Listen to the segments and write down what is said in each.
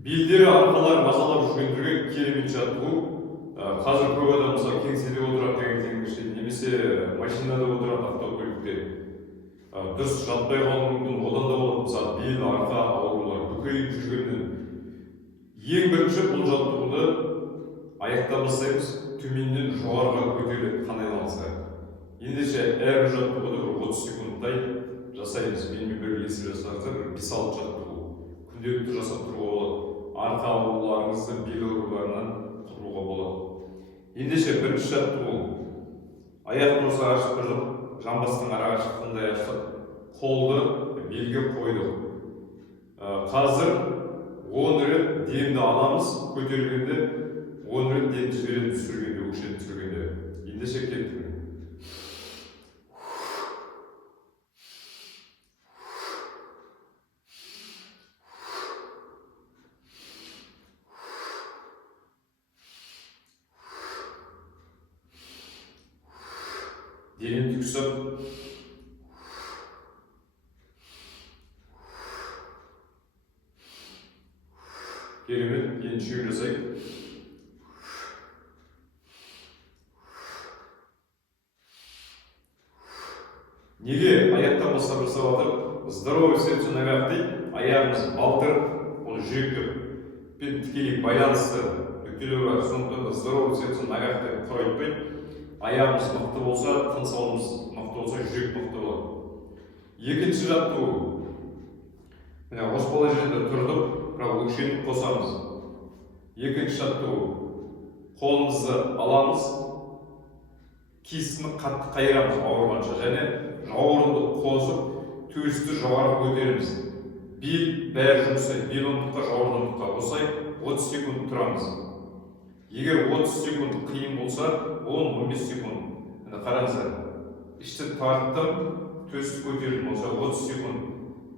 Белдері арқаларын мазалап жүргендерге керемет жаттығу. Қазір көп адам мысалы кеңседе отырады таңертеңгіше, немесе машинада отырады автокөлікте. Дұрыс жатпай қалуы мүмкін, одан да болады мысалы бел, арқа аурулары көкейіп жүргеннен. Ең бірінші бұл жаттығуды аяқтан бастаймыз, төменнен жоғарыға көтеріледі қан айналысы. Ендеше әрбір жаттығуды бір 30 секундтай жасаймыз. Менімен бірлесіп жасаңыздар, бір 5-6 жаттығу күнделікті жасап тұруға болады. Арқа ауруларыңызды, бел ауруларынан құтылуға болады. Ендеше бірінші жаттығу аяқты осы ашып тұрдық, жамбастың ара ашықтығындай аштық, қолды белге қойдық. Қазір 10 рет демді аламыз, көтерілгенде 10 рет демді жібереді, түсіргенде, өкшені түсіргенде. Ендеше кеттік. Денен түксіп, керемет, енді шүйін жасайық. Неге аяқтан бастап жасап жатыр? Здоровый сердце ногах дейді, аяғымыз балтыр, ол жүрекпен тікелей байланысты нүктелер бар. Сондықтан здоровый сердце ногах деп құрайтпайды. Аяғымыз мықты болса, тыныс алуымыз мықты болса, жүрек мықты болады. Екінші жаттығу. Міне осы положенияда тұрдық, бірақ өкшені қосамыз. Екінші жаттығу. Қолымызды аламыз, киістіні қатты қайырамыз ауырғанша, және жауырынды қосып, төсті жоғары көтереміз. Бел бәрі жұмсайды, бел омыртқа, жауырын омыртқа қосай, 30 секунд тұрамыз. Егер 30 секунд қиын болса, 10-15 секунд. Қараңыздар, ішті тартып, төсті көтерілім болса, 30 секунд.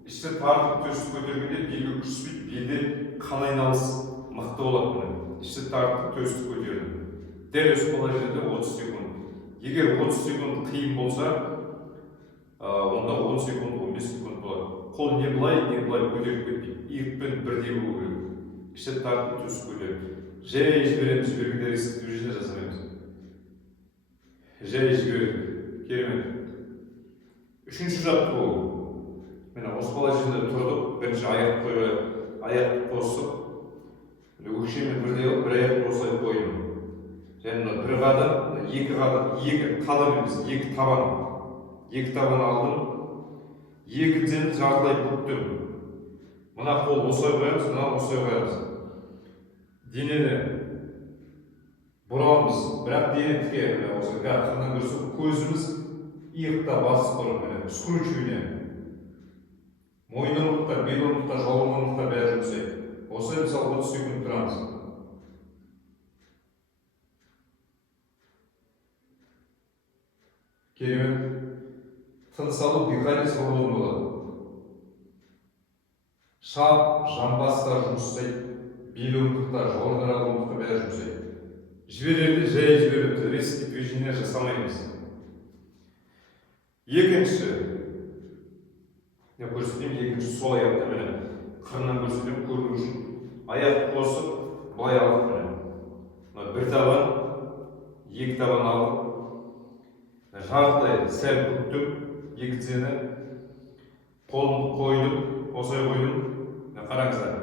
Ішті тартып, төсті көтергенде белге күш түспейді, белде қан айналысы мықты болады. Ішті тартып, төсті көтерілім. Дәл осы положенияда 30 секунд. Егер 30 секунд қиын болса, онда 10 секунд, 15 секунд болады. Қол не былай көтеріп кетпейді. Иықпен бірдей болу керек. Ішті тартып, төсті көтеріп. Жай жібереміз, жібергенде риск движение жасамаймыз. Жай жібердік. Керемет. Үшінші жаттығу. Міне осы положенияда тұрдық, бірінші аяқты қойып, аяқты қосып, өкшемен бірдей алып, бір аяқты осылай қойдым. Және бір қадам, екі қадам емес, екі табан алдым, екі тізені жартылай бүктім. Мына қол осылай қоямыз, мына осылай қоямыз. Денені бұрамыз, бірақ дене тіке, осы қырынан көрсек, көзіміз иықта басып тұрып, скручивание. Мойын омыртқа, бел омыртқа, жауырын омыртқа бәрі жұмсайды. Осылай мысалы 30 секунд тұрамыз. Керемет. Тыныс алу дыхание свободно болады. Шап, жамбастар жұмсайды. Бел омыртқа, жауырын омыртқа бәрі жұмсайды. Жіберерде жай жібереді, резкий движение жасамаймыз. Екінші, көрсетемін, екінші сол аяқты міне. Қырынан көрсетемін, көру үшін. Аяқты қосып, былай алып міне. Бір табан, екі табан алып, жартылай сәл бүктім, екі тізені, қолымды қойдым, осылай қойдым. Қараңыздар.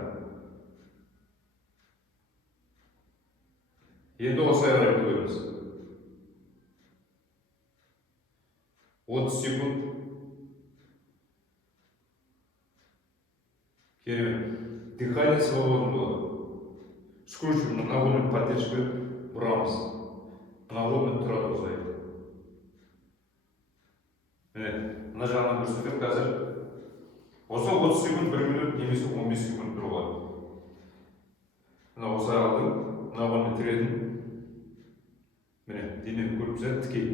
Енді осылай қарай көреміз. 30 секунд. Керемет. Дыхание свободно болады. Скручиваем, мына қолмен поддержка бұрамыз. Мына қолмен тұрады осылай. Міне, мына жағынан көрсетем қазір. Осы 30 секунд, 1 минут, немесе 15 секунд тұруға. Мына осылай алдым, мына қолмен тіредім. Міне, денені көріпсіз, тікей.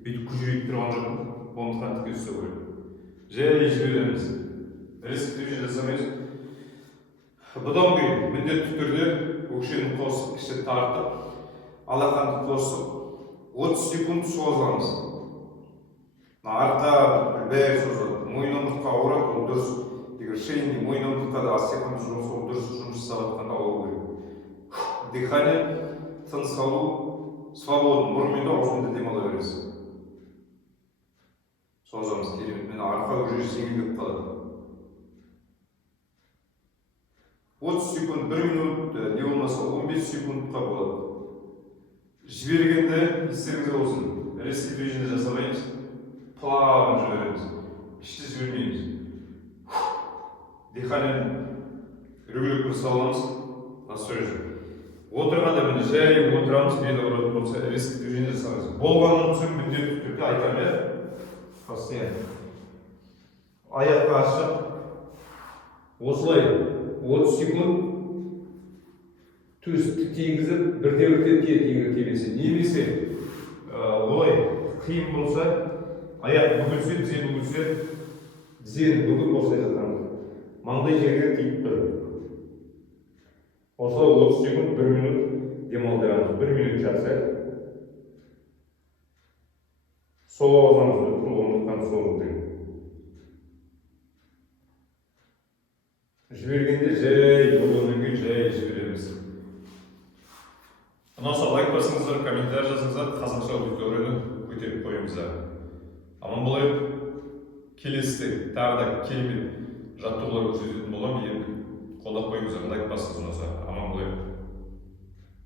Бүйтіп күжірейіп тұрған жоқпын, омыртқаны тіке ұстау керек. Жай жібереміз. Риск движение жасамаймыз. Бұдан кейін міндетті түрде өкшені қосып, ішті тартып, алақанды қосып, 30 секунд созамыз. Арқа бәрі созады. Мойын омыртқа ауырады, ол дұрыс. шейный мойнымдыққа да асекунд сол дұрыс жұмыс жасап жатқанда алу керек. Дыхание, тыныс алу, свободно, мұрынмен да аузыңда демала бересің. Созамыз керемет, мен арқа уже жеңілдеп қалады. 30 секунд, 1 минут, не болмаса 15 секундқа болады. Жібергенде естеріңізде болсын, резкий движение жасамаймыз, плавно жібереміз, ішті жібермейміз. Дыхание регулярно құрсаламыз, настройшы. Отырғанда міне жай отырамыз, бені ұрады болса, резкий движение жасамаймыз. Болғанын түсін міндетті түрде айтамын, иә? Постоянно. Аяққа ашып, осылай 30 секунд төстік тигізіп, бірде-бірде тигізіп немесе олай қиын болса, аяқ бүгілсе, тізе бүгілсе, тізені бүгіп осылай жатамыз. Маңдай жерге тиіп тұр. Осылай 30 секунд, 1 минут демалдырамыз. 1 минут жатса. Сол ауызымызды тұлғымдықтан соғып. Жібергенде жай, болғаннан жай жібереміз. Ұнаса лайк басыңыздар, комментарий жазыңыздар, қазақша аудиторияны көтеріп қойыңыздар. Аман болайық. Келесіде тағы да керемет жаттығулар көрсететін боламын. Қолдап қойыңыздар, лайк басыңыз ұнаса. Аман болайық.